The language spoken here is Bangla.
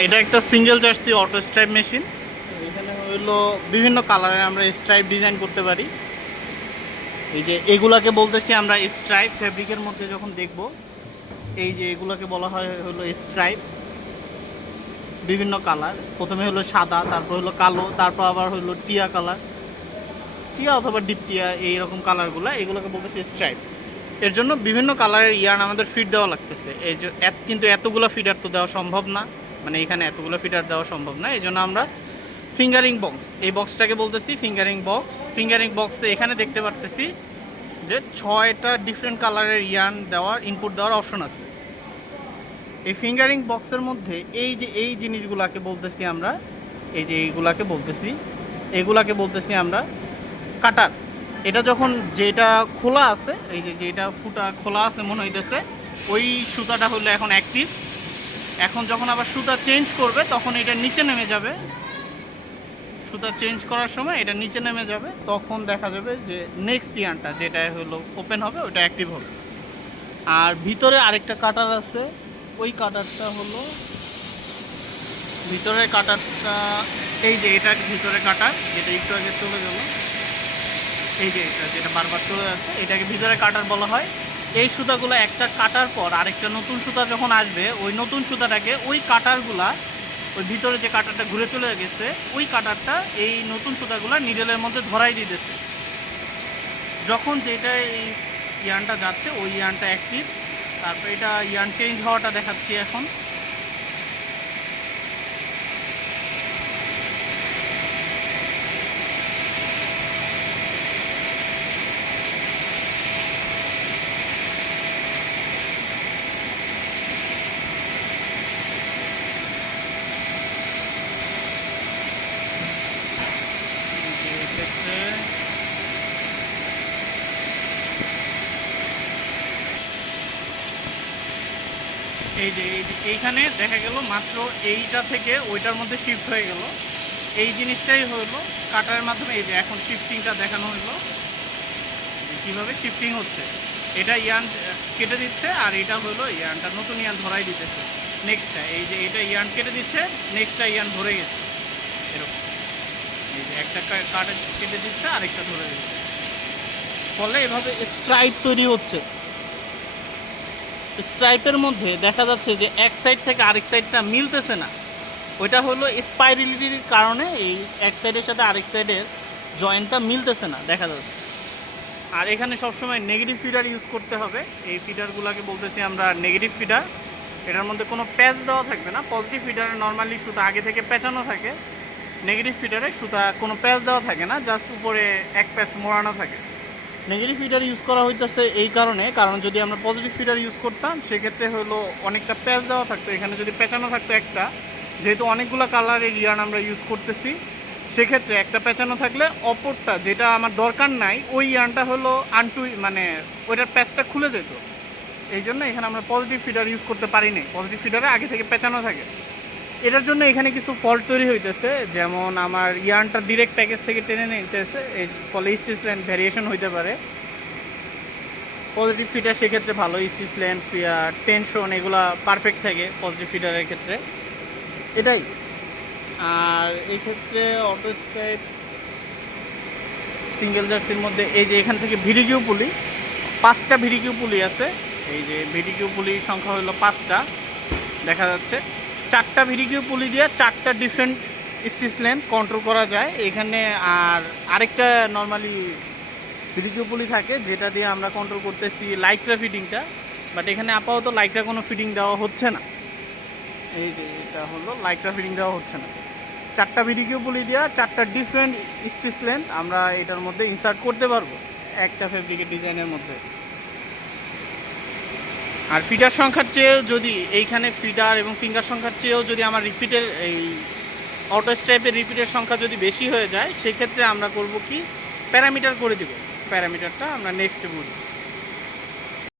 এটা একটা single jersey auto stripe machine. এখানে হলো বিভিন্ন কালারের আমরা স্ট্রাইপ ডিজাইন করতে পারি। এই যে এগুলাকে বলতেছি আমরা স্ট্রাইপ। ফেব্রিকের মধ্যে যখন দেখব, এই যে এগুলাকে বলা হয় হলো স্ট্রাইপ। বিভিন্ন কালার, প্রথমে হলো সাদা, তারপর হলো কালো, তারপর আবার হলো টিয়া কালার, টিয়া অথবা ডিপ টিয়া, এইরকম কালারগুলো, এগুলোকে বলতেছি স্ট্রাইপ। এর জন্য বিভিন্ন কালারের ইয়ার্ন আমাদের ফিট দেওয়া লাগতেছে। এই যে কিন্তু এতগুলো ফিডার তো দেওয়া সম্ভব না, মানে এখানে এতগুলো ফিডার দেওয়া সম্ভব না। এই জন্য আমরা ফিঙ্গারিং বক্স, এই বক্সটাকে বলতেছি ফিঙ্গারিং বক্স। ফিঙ্গারিং বক্সে এখানে দেখতে পারতেছি যে 6টা ডিফারেন্ট কালারের ইয়ার্ন দেওয়ার, ইনপুট দেওয়ার অপশন আছে। এই ফিঙ্গারিং বক্সের মধ্যে এই যে এই জিনিসগুলোকে বলতেছি আমরা, এই যে এগুলাকে বলতেছি আমরা কাটার। এটা যখন যেটা খোলা আছে, এই যে যেটা ফুটা খোলা আছে মনে হইতেছে, ওই সুতাটা হলো এখন অ্যাক্টিভ। এখন যখন আবার সুতা চেঞ্জ করবে তখন এটা নিচে নেমে যাবে। সুতা চেঞ্জ করার সময় এটা নিচে নেমে যাবে, তখন দেখা যাবে যে নেক্সট ইয়ার্নটা যেটা হলো ওপেন হবে, ওটা অ্যাক্টিভ হবে। আর ভিতরে আরেকটা কাটার আছে, ওই কাটারটা হলো ভিতরের কাটারটা, এই যে এটা ভিতরে কাটার, যেটা একটু আগে চলে গেল, এই যে এটা যেটা বারবার চলে যাচ্ছে, এটাকে ভিতরে কাটার বলা হয়। এই সুতাগুলো একটা কাটার পর আরেকটা নতুন সুতা যখন আসবে, ওই নতুন সুতাটাকে ওই কাটারগুলা, ওই ভিতরে যে কাটারটা ঘুরে চলে গেছে, ওই কাটারটা এই নতুন সুতাগুলা নিডেলের মধ্যে ধরাই দিতেছে। যখন যেটা এই ইয়ার্নটা যাচ্ছে ওই ইয়ার্নটা অ্যাক্টিভ। তারপর এটা ইয়ার্ন চেঞ্জ হওয়াটা দেখাচ্ছি এখন। এই যে এইখানে দেখা গেল মাত্র এইটা থেকে ওইটার মধ্যে শিফট হয়ে গেল। এই জিনিসটাই হলো কাটারের মাধ্যমে, এই যে এখন শিফটিংটা দেখানো হলো কীভাবে শিফটিং হচ্ছে। এটা ইয়ার্ন কেটে দিচ্ছে, আর এটা হলো ইয়ার্নটা নতুন ইয়ার্ন ধরাই দিতেছে। নেক্সটটা এই যে এটা ইয়ার্ন কেটে দিচ্ছে, নেক্সটটা ইয়ার্ন ধরে গেছে এরকম। এই যে একটা কাটা কেটে দিচ্ছে, আরেকটা ধরে দিচ্ছে, ফলে এভাবে স্ট্রাইপ তৈরি হচ্ছে। স্ট্রাইপের মধ্যে দেখা যাচ্ছে যে এক সাইড থেকে আরেক সাইডটা মিলতেছে না। ওইটা হলো স্পাইরালিটির কারণে এই এক সাইডের সাথে আরেক সাইডের জয়েন্টটা মিলতেছে না দেখা যাচ্ছে। আর এখানে সবসময় নেগেটিভ ফিডার ইউজ করতে হবে। এই ফিডারগুলোকে বলতেছি আমরা নেগেটিভ ফিডার। এটার মধ্যে কোনো প্যাচ দেওয়া থাকবে না। পজিটিভ ফিডারে নর্মালি সুতা আগে থেকে পেঁচানো থাকে, নেগেটিভ ফিডারে সুতা কোনো প্যাচ দেওয়া থাকে না, জাস্ট উপরে এক প্যাচ মোড়ানো থাকে। নেগেটিভ ফিডার ইউজ করা হইতেছে এই কারণে, কারণ যদি আমরা পজিটিভ ফিডার ইউজ করতাম সেক্ষেত্রে হলো অনেকটা প্যাচ দেওয়া থাকতো, এখানে যদি পেঁচানো থাকতো একটা, যেহেতু অনেকগুলো কালারের ইয়ার্ন আমরা ইউজ করতেছি, সেক্ষেত্রে একটা পেঁচানো থাকলে অপরটা যেটা আমার দরকার নাই ওই ইয়ার্নটা হলো মানে ওইটার প্যাচটা খুলে যেত। এই জন্য এখানে আমরা পজিটিভ ফিডার ইউজ করতে পারি না, পজিটিভ ফিডারে আগে থেকে পেঁচানো থাকে। এটার জন্য এখানে কিছু ফল্ট তৈরি হইতেছে, যেমন আমার ইয়ার্নটা ডিরেক্ট প্যাকেজ থেকে টেনে নিতেছে, এর ফলে স্টিচ লেন্থ ভ্যারিয়েশন হইতে পারে। পজিটিভ ফিডার সেক্ষেত্রে ভালো, স্টিচ লেন্থ, টেনশন এগুলা পারফেক্ট থাকে পজিটিভ ফিডারের ক্ষেত্রে, এটাই। আর এই ক্ষেত্রে অটো স্ট্রাইপ সিঙ্গেল জার্সির মধ্যে এই যে এখান থেকে ভিডিকিউ পুলি, 5টা ভিডিকিউ পুলি আছে। এই যে ভিডিকিউ পুলির সংখ্যা হলো 5টা দেখা যাচ্ছে। 4টা ভিডিকিউ পুলি দিয়ে 4টা ডিফারেন্ট স্টিচ লেন্থ কন্ট্রোল করা যায় এখানে। আর আরেকটা নর্মালি ভিডিকিউ পুলি থাকে যেটা দিয়ে আমরা কন্ট্রোল করতেছি লাইটরা ফিটিংটা, বাট এখানে আপাতত লাইটরা কোনো ফিটিং দেওয়া হচ্ছে না। এই যে এটা হলো লাইটরা ফিটিং দেওয়া হচ্ছে না। 4টা ভিডিকিউ পুলি দেওয়া 4টা ডিফারেন্ট স্টিচ লেন্থ আমরা এটার মধ্যে ইনসার্ট করতে পারবো একটা ফেব্রিকের ডিজাইনের মধ্যে। আর ফিডার সংখ্যার চেয়েও যদি এইখানে ফিডার এবং ফিঙ্গার সংখ্যার চেয়েও যদি আমার রিপিটের এই অটো স্ট্রাইপের রিপিটের সংখ্যা যদি বেশি হয়ে যায়, সেক্ষেত্রে আমরা করব কি, প্যারামিটার করে দিব। প্যারামিটারটা আমরা নেক্সটে বুঝব।